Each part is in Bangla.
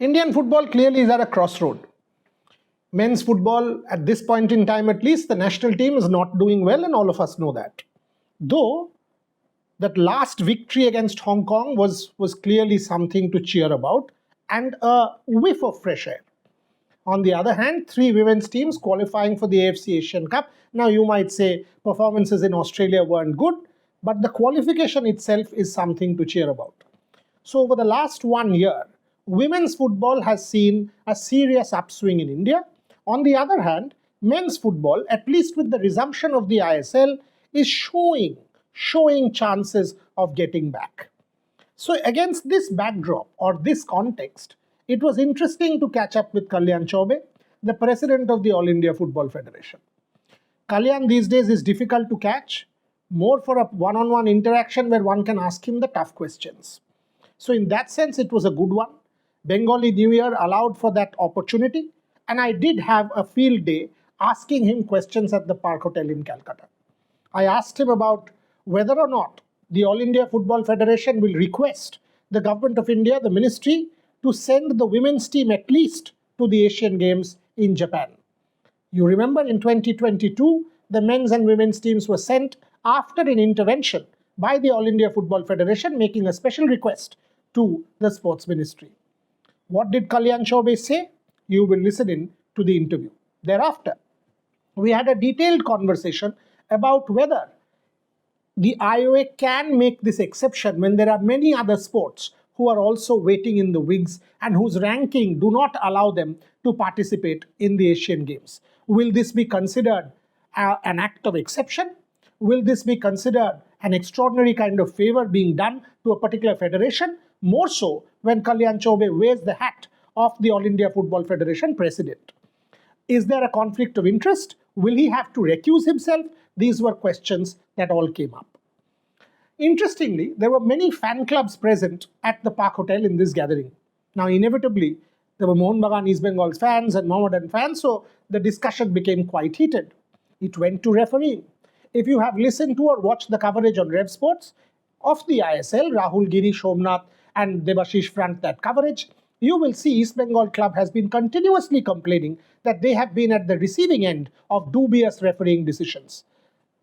Indian football clearly is at a crossroad. Men's football, at this point in time at least, the national team is not doing well, and all of us know that. Though that last victory against Hong Kong was clearly something to cheer about and a whiff of fresh air. On the other hand, 3 women's teams qualifying for the AFC Asian Cup. Now you might say performances in Australia weren't good, but the qualification itself is something to cheer about. So over the last 1 year, women's football has seen a serious upswing in India. On the other hand, men's football, at least with the resumption of the ISL, is showing chances of getting back. So against this backdrop or this context, it was interesting to catch up with Kalyan Chaubey, the president of the All India Football Federation. Kalyan these days is difficult to catch, more for a one-on-one interaction where one can ask him the tough questions. So in that sense, it was a good one. Bengali New Year allowed for that opportunity, and I did have a field day asking him questions at the Park Hotel in Calcutta. I asked him about whether or not the All India Football Federation will request the Government of India, the ministry, to send the women's team at least to the Asian Games in Japan. You remember in 2022, the men's and women's teams were sent after an intervention by the All India Football Federation making a special request to the sports ministry. What did Kalyan Chaubey say? You will listen in to the interview. Thereafter, we had a detailed conversation about whether the IOA can make this exception when there are many other sports who are also waiting in the wings and whose ranking do not allow them to participate in the Asian Games. Will this be considered an act of exception? Will this be considered an extraordinary kind of favor being done to a particular federation? More so when Kalyan Chaubey wears the hat of the All India Football Federation president. Is there a conflict of interest? Will he have to recuse himself? These were questions that all came up. Interestingly, there were many fan clubs present at the Park Hotel in this gathering. Now, inevitably, there were Mohun Bagan East Bengal's fans and Mohammedan fans, so the discussion became quite heated. It went to refereeing. If you have listened to or watched the coverage on Rev Sports of the ISL, Rahul Giri, Somnath and Debashish front that coverage, you will see East Bengal club has been continuously complaining that they have been at the receiving end of dubious refereeing decisions.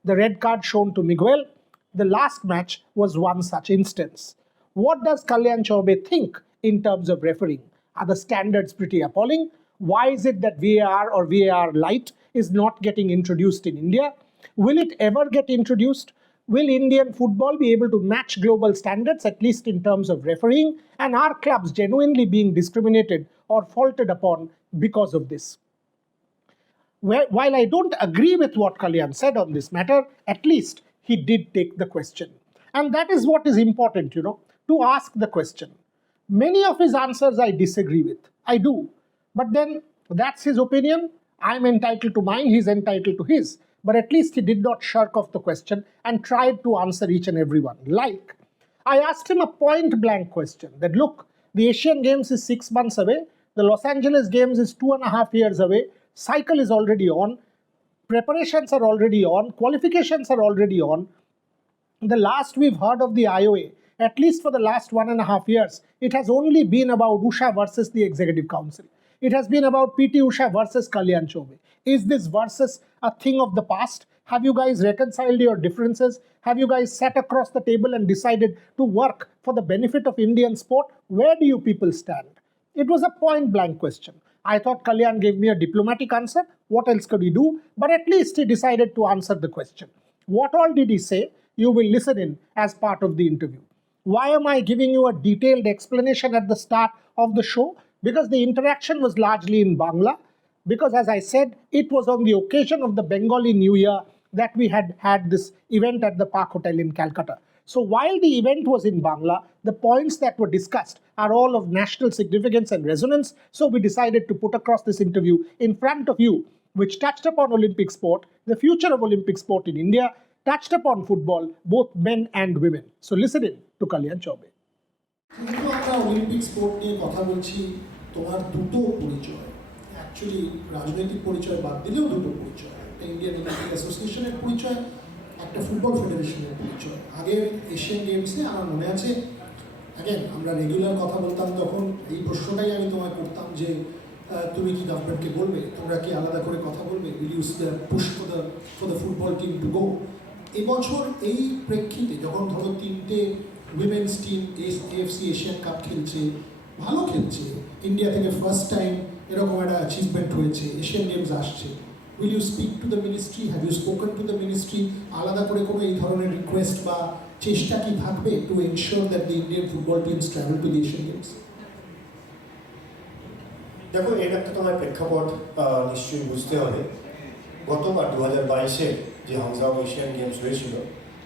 The red card shown to Miguel, the last match was one such instance. What does Kalyan Chaubey think in terms of refereeing? Are the standards pretty appalling? Why is it that VAR or VAR Lite is not getting introduced in India? Will it ever get introduced? Will Indian football be able to match global standards, at least in terms of refereeing? And are clubs genuinely being discriminated or faulted upon because of this? While I don't agree with what Kalyan said on this matter, at least he did take the question. And that is what is important, to ask the question. Many of his answers I disagree with. I do. But then that's his opinion. I'm entitled to mine. He's entitled to his. But at least he did not shirk off the question and tried to answer each and every one. Like, I asked him a point-blank question that, look, the Asian Games is 6 months away. The Los Angeles Games is 2.5 years away. Cycle is already on. Preparations are already on. Qualifications are already on. The last we've heard of the IOA, at least for the last 1.5 years, it has only been about Usha versus the Executive Council. It has been about PT Usha versus Kalyan Chaubey. Is this versus a thing of the past? Have you guys reconciled your differences? Have you guys sat across the table and decided to work for the benefit of Indian sport? Where do you people stand? It was a point-blank question. I thought Kalyan gave me a diplomatic answer. What else could he do? But at least he decided to answer the question. What all did he say? You will listen in as part of the interview. Why am I giving you a detailed explanation at the start of the show? Because the interaction was largely in Bangla. Because as I said, it was on the occasion of the Bengali New Year that we had this event at the Park Hotel in Calcutta. So while the event was in Bangla, the points that were discussed are all of national significance and resonance. So we decided to put across this interview in front of you, which touched upon Olympic sport, the future of Olympic sport in India, touched upon football, both men and women. So listen in to Kalyan Chaubey. কিন্তু আমরা অলিম্পিক স্পোর্ট নিয়ে কথা বলছি, তোমার দুটো পরিচয়, অ্যাকচুয়ালি রাজনৈতিক পরিচয় বাদ দিলেও দুটো পরিচয়, একটা ইন্ডিয়ান অলিম্পিক অ্যাসোসিয়েশনের পরিচয়, একটা ফুটবল ফেডারেশনের পরিচয়। আগের এশিয়ান গেমসে আমার মনে আছে অ্যাগেন আমরা রেগুলার কথা বলতাম তখন এই প্রশ্নটাই আমি তোমায় করতাম যে তুমি কি গভর্নমেন্টকে বলবে, তোমরা কি আলাদা করে কথা বলবে, will you push for the football team to go. এবছর এই প্রেক্ষিতে যখন ধরো তিনটে women's team AFC Asian cup খেলছে, ভালো খেলছে, ইন্ডিয়া থেকে ফার্স্ট টাইম এরকম একটা অ্যাচিভমেন্ট হয়েছে, এশিয়ান গেমস আসছে, will you speak to the ministry, have you spoken to the ministry, আলাদা করে কোনো এই ধরনের রিকোয়েস্ট বা চেষ্টা কি থাকবে to ensure that the Indian football teams travel to the Asian games? দেখো, এর একটা তোমার প্রেক্ষাপট নিশ্চয়ই বুঝতে হবে। গতবার 2022-এ যে হাংজাও এশিয়ান গেমস হয়েছিল,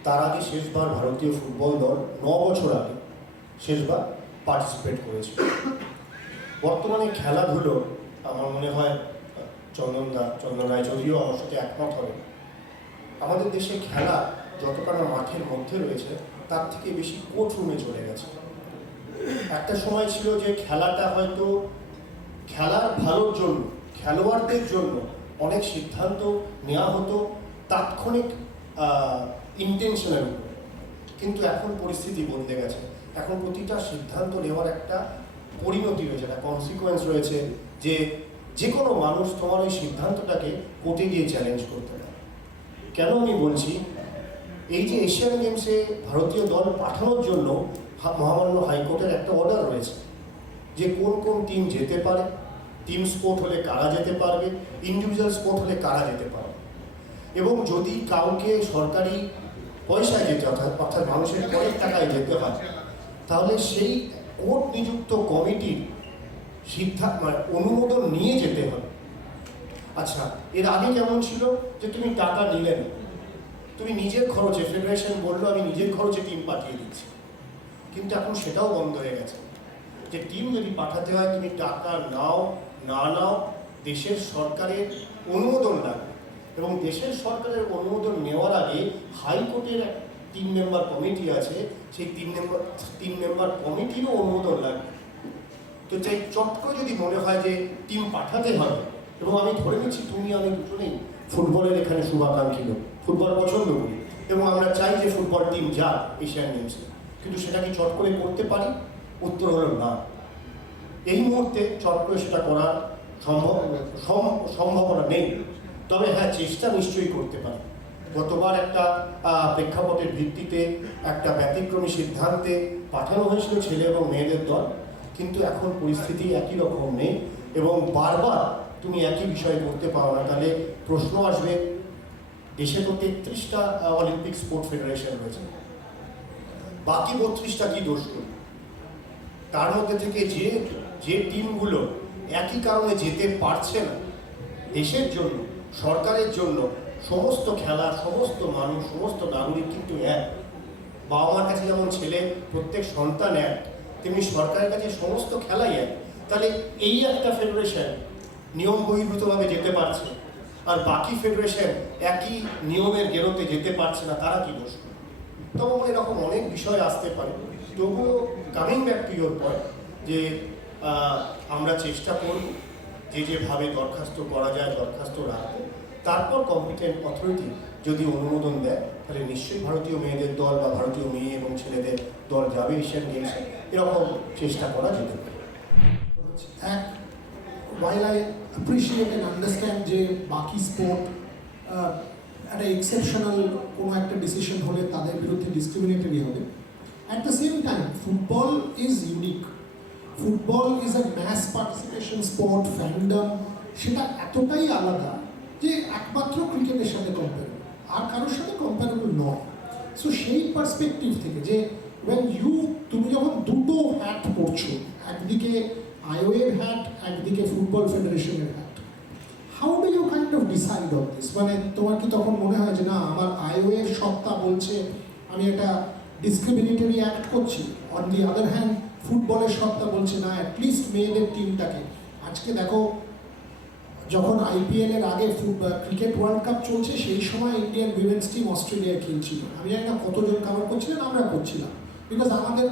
তার আগে শেষবার ভারতীয় ফুটবল দল 9 বছর আগে শেষবার পার্টিসিপেট করেছিল। বর্তমানে খেলাধুলো আমার মনে হয় চন্দন রায়চৌধুরীও আমার সাথে একমত হবে, আমাদের দেশে খেলা যতটা না মাঠের মধ্যে রয়েছে তার থেকে বেশি কোর্ট রুমে চলে গেছে। একটা সময় ছিল যে খেলাটা হয়তো খেলার ভালোর জন্য, খেলোয়াড়দের জন্য অনেক সিদ্ধান্ত নেওয়া হতো তাৎক্ষণিক ইন্টেনশনের উপরে, কিন্তু এখন পরিস্থিতি বদলে গেছে। এখন প্রতিটা সিদ্ধান্ত নেওয়ার একটা পরিণতি রয়েছে, একটা কনসিকোয়েন্স রয়েছে, যে কোনো মানুষ তোমার ওই সিদ্ধান্তটাকে কোর্টে গিয়ে চ্যালেঞ্জ করতে পারে। কেন আমি বলছি, এই যে এশিয়ান গেমসে ভারতীয় দল পাঠানোর জন্য মহামান্য হাইকোর্টের একটা অর্ডার রয়েছে যে কোন কোন টিম যেতে পারে, টিম স্পোর্ট হলে কারা যেতে পারবে, ইন্ডিভিজুয়াল স্পোর্ট হলে কারা যেতে পারবে, এবং যদি কাউকে সরকারি পয়সায় যেতে অর্থাৎ মানুষের করের টাকায় যেতে হয়, তাহলে সেই কোর্ট নিযুক্ত কমিটির সিদ্ধান্ত অনুমোদন নিয়ে যেতে হবে। আচ্ছা, এর আগে কেমন ছিল যে তুমি টাকা নিলে না, তুমি নিজের খরচে, ফেডারেশন বললো আমি নিজের খরচে টিম পাঠিয়ে দিচ্ছি, কিন্তু এখন সেটাও বন্ধ হয়ে গেছে যে টিম যদি পাঠাতে হয় তুমি টাকা নাও না নাও, দেশের সরকারের অনুমোদন লাগবে, এবং দেশের সরকারের অনুমোদন নেওয়ার আগে হাইকোর্টের 3 মেম্বার কমিটি আছে, সেই 3 মেম্বার কমিটিরও অনুমোদন লাগবে। তো চাই চট করে যদি মনে হয় যে টিম পাঠাতে হবে, এবং আমি ধরে নিচ্ছি তুমি আমি দুজনেই ফুটবলের এখানে শুভাকাঙ্ক্ষী লোক, ফুটবল পছন্দ করি এবং আমরা চাই যে ফুটবল টিম যাক এশিয়ান গেমসে, কিন্তু সেটা কি চট করে করতে পারি? উত্তর হলো না। এই মুহূর্তে চট করে সেটা করার সম্ভাবনা নেই, তবে হ্যাঁ, চেষ্টা নিশ্চয়ই করতে পারি। গতবার একটা প্রেক্ষাপটের ভিত্তিতে একটা ব্যতিক্রমী সিদ্ধান্তে পাঠানো হয়েছিল ছেলে এবং মেয়েদের দল, কিন্তু এখন পরিস্থিতি একই রকম নেই, এবং বারবার তুমি একই বিষয় করতে পারো না। তাহলে প্রশ্ন আসবে, দেশে তো 33টা অলিম্পিক স্পোর্ট ফেডারেশন রয়েছে, বাকি 32টা কি দোষ করি? তার মধ্যে থেকে যে টিমগুলো একই কারণে যেতে পারছে না, দেশের জন্য, সরকারের জন্য, সমস্ত খেলা, সমস্ত মানুষ, সমস্ত নাগরিক কিন্তু এক। বাবা মার কাছে যেমন ছেলে প্রত্যেক সন্তান এক, তেমনি সরকারের কাছে সমস্ত খেলাই এক। তাহলে এই একটা ফেডারেশন নিয়ম বহির্ভূতভাবে যেতে পারছে, আর বাকি ফেডারেশন একই নিয়মের গেরোতে যেতে পারছে না, তারা কি দোষ? তখন এরকম অনেক বিষয় আসতে পারে। তবুও coming back to your point, যে আমরা চেষ্টা করব যেভাবে দরখাস্ত করা যায় দরখাস্ত রাখবো, তারপর কম্পিটেন্ট অথরিটি যদি অনুমোদন দেয় তাহলে নিশ্চয়ই ভারতীয় মেয়েদের দল বা ভারতীয় মেয়ে এবং ছেলেদের দল যাবে এশিয়ান গেমসে, এরকম চেষ্টা করা যেতে পারে। while I appreciate and understand যে বাকি স্পোর্ট একটা এক্সেপশনাল কোনো একটা ডিসিশন হলে তাদের বিরুদ্ধে ডিসক্রিমিনেটরি হবে, at the same time football is unique. Football is a mass participation sport, fandom সেটা এতটাই আলাদা যে একমাত্র ক্রিকেটের সাথে কম্পারেবল, আর কারোর সাথে কম্পারেবল নয়। সো সেই পার্সপেক্টিভ থেকে যে তুমি যখন দুটো হ্যাট পড়ছো, একদিকে আইওএর হ্যাট, একদিকে ফুটবল ফেডারেশনের hat, how do you kind of decide on this? মানে তোমার কি তখন মনে হয় যে না, আমার আইওএর সত্তা বলছে আমি একটা ডিসক্রিমিনেটরি অ্যাক্ট করছি, অন দি আদার হ্যান্ড ফুটবলের সত্তা বলছে না, অ্যাটলিস্ট মেয়েদের টিমটাকে। আজকে দেখো, যখন IPL এর আগে ক্রিকেট ওয়ার্ল্ড কাপ চলছে, সেই সময় ইন্ডিয়ান উইমেন্স টিম অস্ট্রেলিয়ায় খেলছিল। আমি জানি না কতজন কাভার করছিলেন, আমরা করছিলাম, বিকজ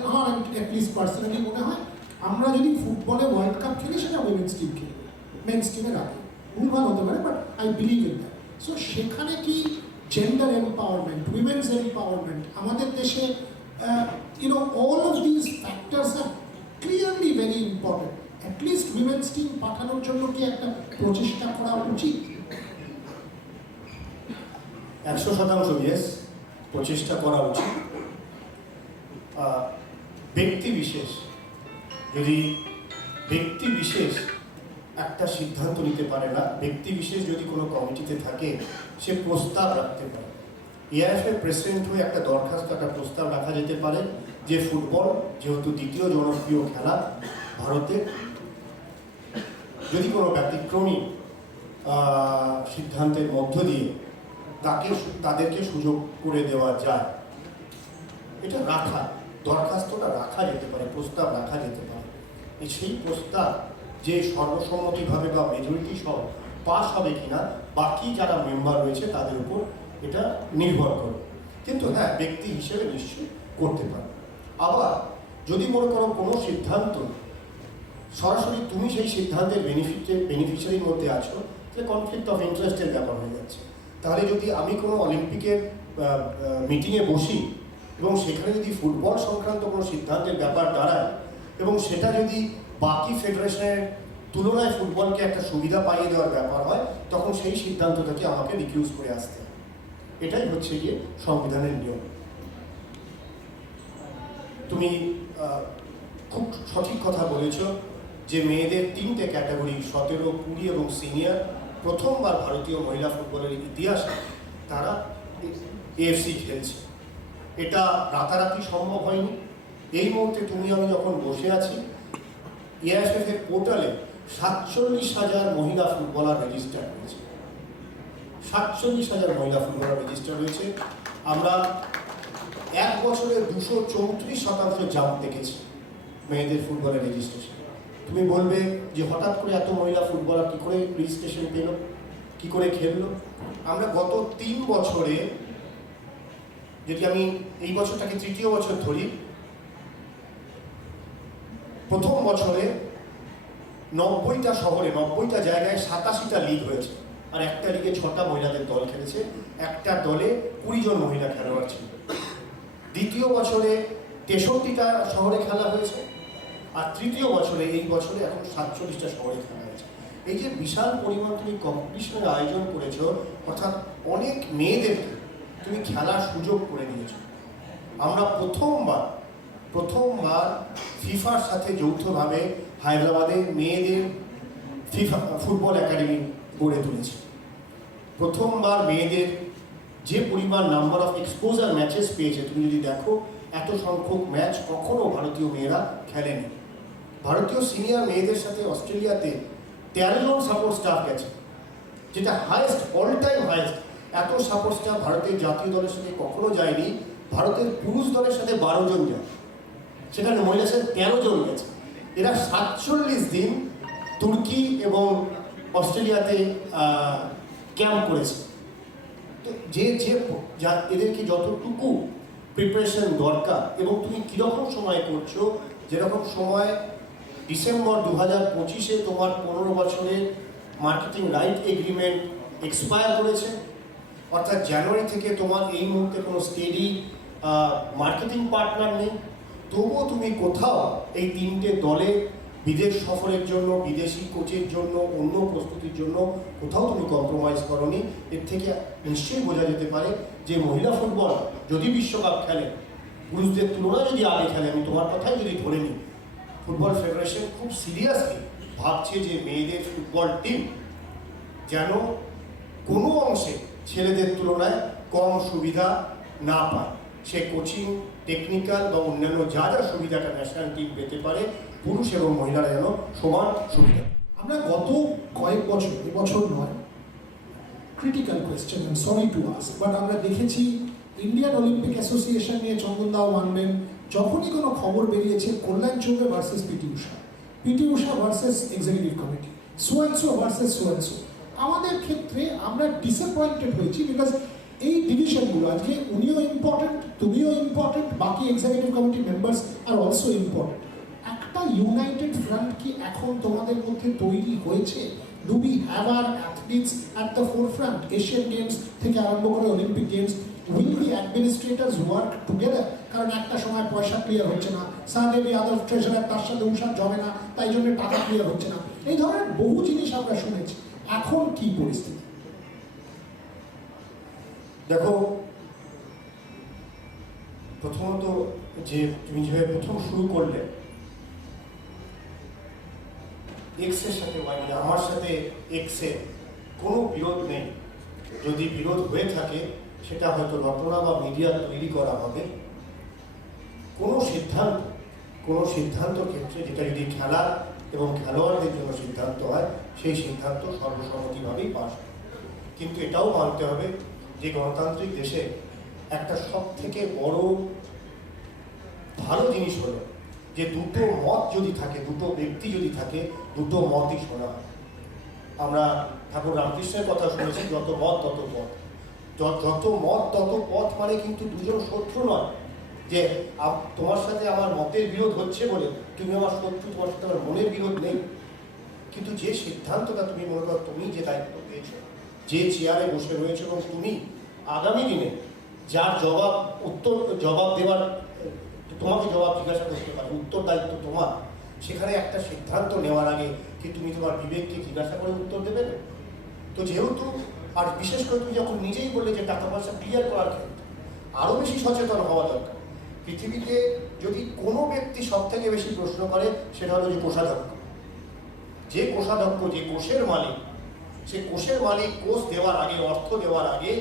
আমার অ্যাটলিস্ট পার্সোনালি মনে হয় আমরা যদি ফুটবলে ওয়ার্ল্ড কাপ খেলি সেটা উইমেন্স টিম খেলবে, মেন্স টিমের আগে। ভুলভাল হতে পারে, but I believe in that. So সেখানে কি জেন্ডার এম্পাওয়ারমেন্ট, উইমেন্স এম্পাওয়ারমেন্ট আমাদের দেশে all of these factors are clearly very important. At least women's team পাঠানোর জন্য কি একটা প্রচেষ্টা করা উচিত? 100% ইয়েস, প্রচেষ্টা করা উচিত। ব্যক্তি বিশেষ একটা সিদ্ধান্ত নিতে পারে না, ব্যক্তি বিশেষ যদি কোনো কমিটিতে থাকে সে প্রস্তাব রাখতে পারে। এআইএফের প্রেসিডেন্ট হয়ে একটা দরখাস্ত, একটা প্রস্তাব রাখা যেতে পারে যে ফুটবল যেহেতু দ্বিতীয় জনপ্রিয় খেলা ভারতে, যদি কোনো ব্যতিক্রমী সিদ্ধান্তের মধ্য দিয়ে তাদেরকে সুযোগ করে দেওয়া যায়, এটা দরখাস্তটা রাখা যেতে পারে, প্রস্তাব রাখা যেতে পারে। সেই প্রস্তাব যে সর্বসম্মতিভাবে বা মেজরিটি সহ পাস হবে কিনা বাকি যারা মেম্বার রয়েছে তাদের উপর এটা নির্ভর করে। কিন্তু হ্যাঁ, ব্যক্তি হিসেবে নিশ্চয়ই করতে পারে। আবার যদি মনে করো কোনো সিদ্ধান্ত সরাসরি তুমি সেই সিদ্ধান্তের বেনিফিশিয়ারির মধ্যে আছো, যে কনফ্লিক্ট অফ ইন্টারেস্টের ব্যাপার হয়ে যাচ্ছে। তাহলে যদি আমি কোনো অলিম্পিকের মিটিংয়ে বসি এবং সেখানে যদি ফুটবল সংক্রান্ত কোনো সিদ্ধান্তের ব্যাপার দাঁড়ায় এবং সেটা যদি বাকি ফেডারেশনের তুলনায় ফুটবলকে একটা সুবিধা পাইয়ে দেওয়ার ব্যাপার হয়, তখন সেই সিদ্ধান্ত থেকে আমাকে রিকিউজ করে আসতে হয়। এটাই হচ্ছে গিয়ে সংবিধানের নিয়ম। তুমি খুব সঠিক কথা বলেছ যে মেয়েদের 3টে ক্যাটাগরি 17, 20 এবং সিনিয়র প্রথমবার ভারতীয় মহিলা ফুটবলের ইতিহাসে তারা এএফসি খেলছে। এটা রাতারাতি সম্ভব হয়নি। এই মুহূর্তে তুমি আমি যখন বসে আছি, এআইএফএফ এর পোর্টালে 47,000 মহিলা ফুটবলার রেজিস্টার হয়েছে। 47,000 মহিলা ফুটবলার রেজিস্টার হয়েছে। আমরা 1 বছরে 234% জাম্প দেখেছি মেয়েদের ফুটবলের রেজিস্ট্রেশন। তুমি বলবে যে হঠাৎ করে এত মহিলা ফুটবলার কী করে রেজিস্ট্রেশন পেল, কী করে খেললো? আমরা গত 3 বছরে, যদি আমি এই বছরটাকে 3য় বছর ধরি, প্রথম বছরে 90টা শহরে 90টা জায়গায় 87টা লিগ হয়েছে, আর একটা লিগে 6টা মহিলাদের দল খেলেছে, একটা দলে 20 জন মহিলা খেলোয়াড় ছিল। দ্বিতীয় বছরে 63টা শহরে খেলা হয়েছে, আর তৃতীয় বছরে এই বছরে এখন 47টা শহরে খেলা হয়েছে। এই যে বিশাল পরিমাণ তুমি কম্পিটিশনের আয়োজন করেছো, অর্থাৎ অনেক মেয়েদেরকে তুমি খেলার সুযোগ করে দিয়েছো। আমরা প্রথমবার ফিফার সাথে যৌথভাবে হায়দ্রাবাদে মেয়েদের ফিফা ফুটবল একাডেমি গড়ে তুলেছি। প্রথমবার মেয়েদের যে পরিমাণ নাম্বার অফ এক্সপোজার ম্যাচেস পেয়েছে, তুমি যদি দেখো এত সংখ্যক ম্যাচ কখনো ভারতীয় মেয়েরা খেলেনি। ভারতীয় সিনিয়র মেয়েদের সাথে অস্ট্রেলিয়াতে 13 জন সাপোর্ট স্টাফ গেছে, যেটা হাইয়েস্ট, অল টাইম হাইয়েস্ট। এত সাপোর্ট স্টাফ ভারতের জাতীয় দলের সাথে কখনো যায়নি। ভারতের পুরুষ দলের সাথে 12 জন যায়, সেখানে মহিলার সাথে 13 জন গেছে। এরা 47 দিন তুর্কি এবং অস্ট্রেলিয়াতে ক্যাম্প করেছে। তো এদেরকে যতটুকু প্রিপারেশন দরকার, এবং তুমি কীরকম সময় করছো, যেরকম সময় ডিসেম্বর 2025-এ তোমার 15 বছরের মার্কেটিং রাইট এগ্রিমেন্ট এক্সপায়ার করেছে, অর্থাৎ জানুয়ারি থেকে তোমার এই মুহূর্তে কোনো স্টেডি মার্কেটিং পার্টনার নেই, তবুও তুমি কোথাও এই 3টে দলে বিদেশ সফরের জন্য, বিদেশি কোচের জন্য, অন্য প্রস্তুতির জন্য কোথাও তুমি কম্প্রোমাইজ করনি। এর থেকে নিশ্চয়ই বোঝা যেতে পারে যে মহিলা ফুটবল যদি বিশ্বকাপ খেলে, পুরুষদের তুলনায় যদি আগে খেলে, আমি তোমার কথাই যদি ধরে নিই, ফুটবল ফেডারেশন খুব সিরিয়াসলি ভাবছে যে মেয়েদের ফুটবল টিম যেন কোনো অংশে ছেলেদের তুলনায় কম সুবিধা না পায়। সে কোচিং, টেকনিক্যাল বা অন্যান্য যা যা সুবিধাটা ন্যাশনাল টিম পেতে পারে, পুরুষ এবং মহিলারা যেন সমান সুবিধা। আমরা গত কয়েক বছর, এবছর নয়, critical question, I am sorry to ask, but আমরা দেখেছি ইন্ডিয়ান অলিম্পিক অ্যাসোসিয়েশন নিয়ে চন্দনদাও মানবেন, যখনই কোনো খবর বেরিয়েছে কল্যাণ চৌবে ভার্সেস পিটি উষা ভার্সেস এক্সিকিউটিভ কমিটি, সোয়ানসো ভার্সেস সোয়ানসো, আমাদের ক্ষেত্রে আমরা ডিসঅ্যাপয়েন্টেড হয়েছি। বিকজ এই ডিভিশনগুলো, আজকে উনিও ইম্পর্টেন্ট, তুমিও ইম্পর্টেন্ট, বাকি এক্সিকিউটিভ কমিটি মেম্বার্স আর অলসো ইম্পর্টেন্ট। একটা ইউনাইটেড ফ্রন্ট কি এখন তোমাদের মধ্যে তৈরি হয়েছে? Do we have our athletes at the forefront? Asian games থেকে আরম্ভ করে Olympic games, will the administrators work together? কারণ একটা সময় পয়সা ক্লিয়ার হচ্ছে না, সাদেবী আদর ট্রেজারার তার সাথে উষার জমে না, তাই জন্য টাকা ক্লিয়ার হচ্ছে না, এই ধরনের বহু জিনিস আমরা শুনেছি। এখন কি পরিস্থিতি? দেখো, প্রথমত যে তুমি যেভাবে প্রথম শুরু করলে এক্সের সাথে মানে আমার সাথে এক্সের কোনো বিরোধ নেই। যদি বিরোধ হয়ে থাকে সেটা হয়তো রটনা বা মিডিয়া তৈরি করা হবে। কোনো সিদ্ধান্তর ক্ষেত্রে যেটা যদি খেলা এবং খেলোয়াড়দের জন্য সিদ্ধান্ত হয়, সেই সিদ্ধান্ত সর্বসম্মতিভাবেই পাস হয়। কিন্তু এটাও মানতে হবে যে গণতান্ত্রিক দেশে একটা সব থেকে বড় ভালো জিনিস হলো যে দুটো মত যদি থাকে, দুটো ব্যক্তি যদি থাকে, দুটো মতই শোনা হয়। আমরা ঠাকুর রামকৃষ্ণের কথা শুনেছি, যত মত তত পথ। যত মত তত পথ মানে কিন্তু দুজন শত্রু নয়, যে তোমার সাথে আমার মতের বিরোধ হচ্ছে বলে তুমি আমার শত্রু, তোমার সাথে আমার মনের বিরোধ নেই। কিন্তু যে সিদ্ধান্তটা তুমি মনে করো তুমি যে দায়িত্ব পেয়েছো, যে চেয়ারে বসে রয়েছে এবং তুমি আগামী দিনে যার জবাব দেওয়ার, তোমাকে জবাব জিজ্ঞাসা করতে পারে, উত্তর দায়িত্ব তোমার। সেখানে একটা সিদ্ধান্ত নেওয়ার আগে কি তুমি তোমার বিবেককে জিজ্ঞাসা করে উত্তর দেবে না? তো যেহেতু, আর বিশেষ করে তুমি যখন নিজেই বললে যে টাকা পয়সা ক্লিয়ার করার ক্ষেত্রে আরও বেশি সচেতন হওয়া দরকার। পৃথিবীতে যদি কোনো ব্যক্তি সব থেকে বেশি প্রশ্ন করে সেটা হলো যে কোষাধ্যক্ষ। যে কোষাধ্যক্ষ, যে কোষের মালিক, সে কোষের মালিক কোষ দেওয়ার আগে, অর্থ দেওয়ার আগে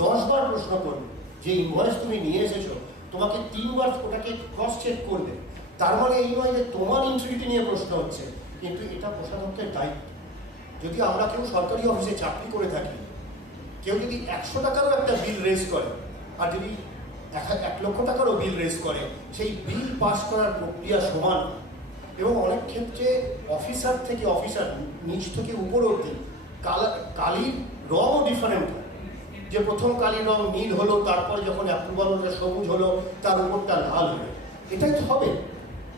10 বার প্রশ্ন করবে। যে ইনভয়েস তুমি নিয়ে এসেছো তোমাকে 3 বার ওটাকে ক্রস চেক করবে। তার মানে এই নয় যে তোমার ইন্টিগ্রিটি নিয়ে প্রশ্ন হচ্ছে, কিন্তু এটা কোষাধ্যক্ষের দায়িত্ব। যদি আমরা কেউ সরকারি অফিসে চাকরি করে থাকি, কেউ যদি 100 টাকারও একটা বিল রেজ করে, আর যদি 1 লক্ষ টাকারও বিল রেজ করে, সেই বিল পাস করার প্রক্রিয়া সমান। এবং অনেক ক্ষেত্রে অফিসার থেকে অফিসার, নিচ থেকে উপর অবধি কালির রঙও ডিফারেন্ট হয়। যে প্রথম কালির রং নীল হলো, তারপর যখন অ্যাপ্রুভাল হলো সবুজ হলো, তার উপরটা লাল হলো। এটাই তো হবে।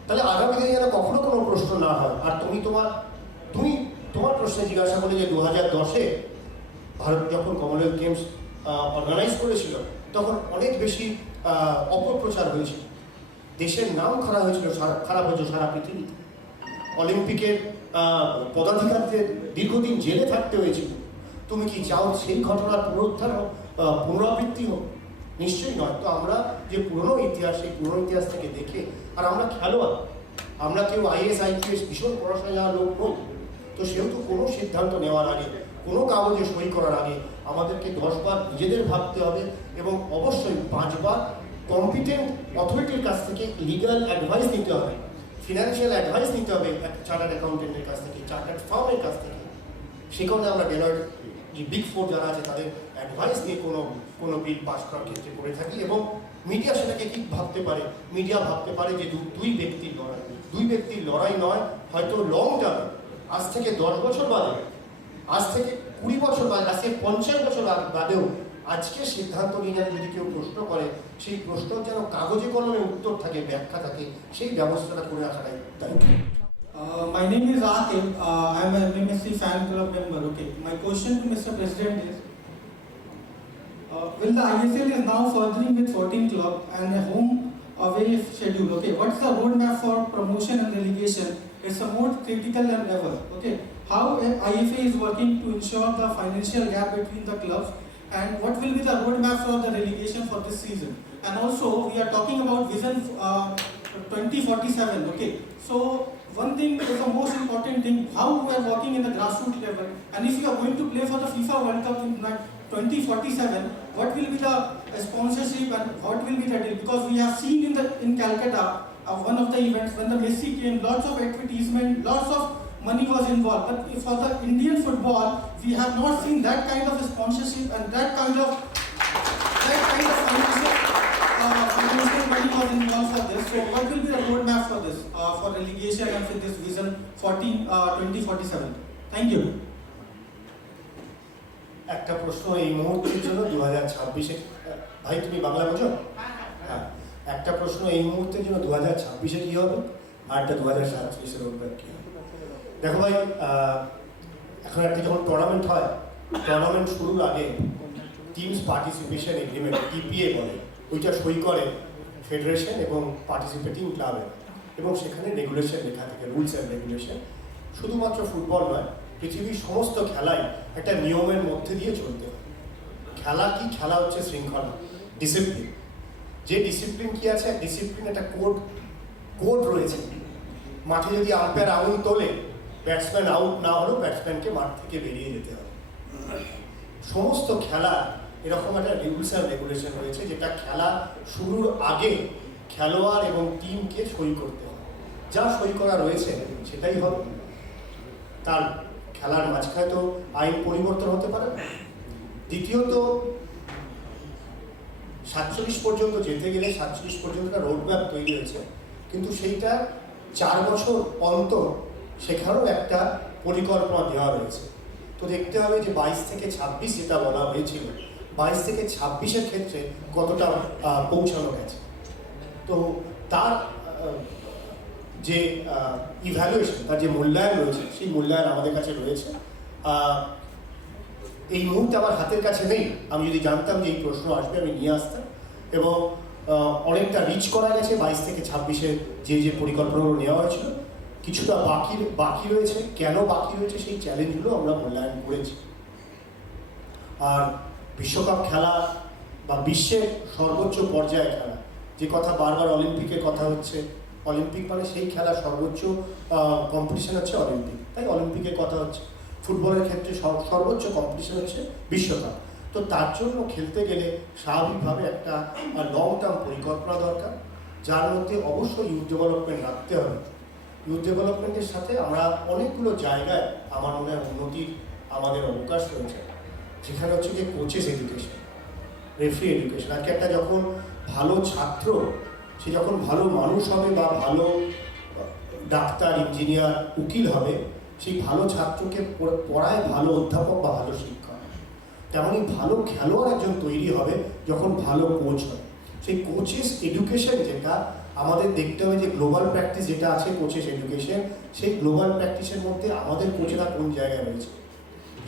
তাহলে আগামী দিনে যেন কখনো কোনো প্রশ্ন না হয়। আর তুমি তোমার প্রশ্নে জিজ্ঞাসা করলে যে 2010-এ ভারত যখন কমনওয়েলথ গেমস অর্গানাইজ করেছিল, তখন অনেক বেশি অপপ্রচার হয়েছিল, দেশের নাম খারাপ হয়েছিল, সারা পৃথিবীতে। অলিম্পিকের পদাধিকারীদের দীর্ঘদিন জেলে থাকতে হয়েছিল। তুমি কি চাও সেই ঘটনার পুনরাবৃত্তি হোক? নিশ্চয়ই নয়। তো আমরা যে পুরনো ইতিহাস, সেই পুরনো ইতিহাস থেকে দেখে, আর আমরা খেলোয়াড়, আমরা কেউ IAS IPS ভীষণ পড়াশোনা যাওয়ার লোক নই। তো সেহেতু কোনো সিদ্ধান্ত নেওয়ার আগে, কোনো কাগজে সই করার আগে আমাদেরকে 10 বার নিজেদের ভাবতে হবে, এবং অবশ্যই 5 বার কম্পিটেন্ট অথরিটির কাছ থেকে লিগাল অ্যাডভাইস নিতে হবে, ফিনান্সিয়াল অ্যাডভাইস নিতে হবে, চার্টার্ড অ্যাকাউন্টেন্টের কাছ থেকে, চার্টার্ড ফার্মের কাছ থেকে। সেখানে আমরা ডেলয়েট, যে বিগ 4 যারা আছে তাদের অ্যাডভাইস নিয়ে কোনো বিল পাস করার ক্ষেত্রে করে থাকি। এবং মিডিয়া সেটাকে কি ভাবতে পারে? মিডিয়া ভাবতে পারে যে দুই ব্যক্তির লড়াই নয়, হয়তো লং টার্মে, আজ থেকে 10 বছর বাদে, আজ থেকে 20 বছর বাদে, আজ থেকে 50 বছর বাদেও আজকে সিদ্ধান্ত নিয়ে যদি কেউ প্রশ্ন করে, সেই প্রশ্ন যেন কাগজে কলমে উত্তর থাকে, ব্যাখ্যা থাকে, সেই ব্যবস্থাটা করে রাখাটাই দায়িত্ব। My name is Akib. I am a MMSC fan club member. Okay. My question to Mr. President is: will the ISL is now furthering with 14 club and a home away schedule? Okay. What's the roadmap for promotion and relegation? It's a more critical than ever. Okay. How IFA is working to ensure the financial gap between the clubs, and what will be the roadmap for the relegation for this season? And also, we are talking about Vision 2047. Okay. So one thing is the most important thing, how we are working in the grassroots level, and if you are going to play for the FIFA World Cup in 2047, what will be the sponsorship and what will be the deal? Because we have seen in Calcutta, one of the events when the Messi came, lots of advertisement, lots of money was involved. But for the Indian football, we have not seen that kind of sponsorship and that kind of financial money was involved for this. So what will be the roadmap for this, for relegation and for this Vision 2047? Thank you. একটা প্রশ্ন এই মুহূর্তের জন্য 2026-এ, ভাই তুমি বাংলা বোঝো? হ্যাঁ, একটা প্রশ্ন এই মুহূর্তের জন্য 2026-এ কী হবে, আর একটা 2037-এর রোডম্যাপ কী হবে। দেখো ভাই, এখন একটা যখন টুর্নামেন্ট হয়, টুর্নামেন্ট শুরুর আগে টিমস পার্টিসিপেশন এগ্রিমেন্ট টিপিএ বলে, ওইটা সই করে ফেডারেশন এবং পার্টিসিপেটিং ক্লাবে, এবং সেখানে রেগুলেশন লেখা থাকে, রুলস অ্যান্ড রেগুলেশন। শুধুমাত্র ফুটবল নয়, পৃথিবীর সমস্ত খেলাই একটা নিয়মের মধ্যে দিয়ে চলতে হয়। খেলা কি? খেলা হচ্ছে শৃঙ্খলা, ডিসিপ্লিন। যে ডিসিপ্লিন কি আছে? ডিসিপ্লিন একটা কোড রয়েছে। মাঠে যদি আম্পায়ার আউট তোলে, ব্যাটসম্যান আউট না হলেও ব্যাটসম্যানকে মাঠ থেকে বেরিয়ে যেতে হবে। সমস্ত খেলা এরকম একটা রুলস অ্যান্ড রেগুলেশন রয়েছে, যেটা খেলা শুরুর আগে খেলোয়াড় এবং টিমকে সই করতে হবে। যা সই করা রয়েছে সেটাই হবে। তার খেলার মাঝখানে তো আইন পরিবর্তন হতে পারে। দ্বিতীয়ত, 47 পর্যন্ত যেতে গেলে 47 পর্যন্ত একটা রোডম্যাপ তৈরি হয়েছে, কিন্তু সেইটা 4 বছর অন্তর সেখানেও একটা পরিকল্পনা দেওয়া রয়েছে। তো দেখতে হবে যে 22 থেকে 26 যেটা বলা হয়েছিল, 22 থেকে 26-এর ক্ষেত্রে কতটা পৌঁছানো গেছে। তো তার যে ইভ্যালুয়েশন, তার যে মূল্যায়ন রয়েছে, সেই মূল্যায়ন আমাদের কাছে রয়েছে। এই মুহূর্তে আমার হাতের কাছে নেই। আমি যদি জানতাম যে এই প্রশ্ন আসবে, আমি নিয়ে আসতাম। এবং অনেকটা রিচ করা গেছে 22 থেকে 26-এ যে পরিকল্পনাগুলো নেওয়া হয়েছিল। কিছুটা বাকি রয়েছে। কেন বাকি রয়েছে সেই চ্যালেঞ্জগুলো আমরা মূল্যায়ন করেছি। আর বিশ্বকাপ খেলা বা বিশ্বের সর্বোচ্চ পর্যায়ে খেলা, যে কথা বারবার অলিম্পিকের কথা হচ্ছে, অলিম্পিক মানে সেই খেলা সর্বোচ্চ কম্পিটিশন হচ্ছে অলিম্পিক, তাই অলিম্পিকের কথা হচ্ছে। ফুটবলের ক্ষেত্রে সর্বোচ্চ কম্পিটিশন হচ্ছে বিশ্বকাপ। তো তার জন্য খেলতে গেলে স্বাভাবিকভাবে একটা লং টার্ম পরিকল্পনা দরকার, যার মধ্যে অবশ্যই ইউথ ডেভেলপমেন্ট রাখতে হবে। ইউথ ডেভেলপমেন্টের সাথে আমরা অনেকগুলো জায়গায় আমার মনে হয় উন্নতির আমাদের অবকাশ রয়েছে। সেখানে হচ্ছে যে কোচেস এডুকেশন, রেফারি এডুকেশন। আজকে একটা যখন ভালো ছাত্র, সে যখন ভালো মানুষ হবে বা ভালো ডাক্তার, ইঞ্জিনিয়ার, উকিল হবে, সেই ভালো ছাত্রকে পড়ায় ভালো অধ্যাপক বা ভালো শিক্ষক। তেমনই ভালো খেলোয়াড় একজন তৈরি হবে যখন ভালো কোচ হয়। সেই কোচেস এডুকেশন যেটা আমাদের দেখতে হবে, যে গ্লোবাল প্র্যাকটিস যেটা আছে কোচেস এডুকেশন, সেই গ্লোবাল প্র্যাকটিসের মধ্যে আমাদের কোচেরা কোন জায়গায় রয়েছে,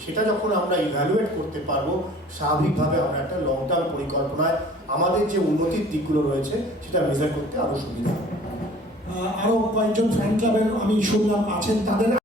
সেটা যখন আমরা ইভ্যালুয়েট করতে পারবো, স্বাভাবিকভাবে আমরা একটা লং টার্ম পরিকল্পনায় আমাদের যে উন্নতির দিকগুলো রয়েছে সেটা মেজার করতে আরও সুবিধা হবে। আরও কয়েকজন ফ্যান ক্লাবের আমি শুনলাম আছেন, তাদের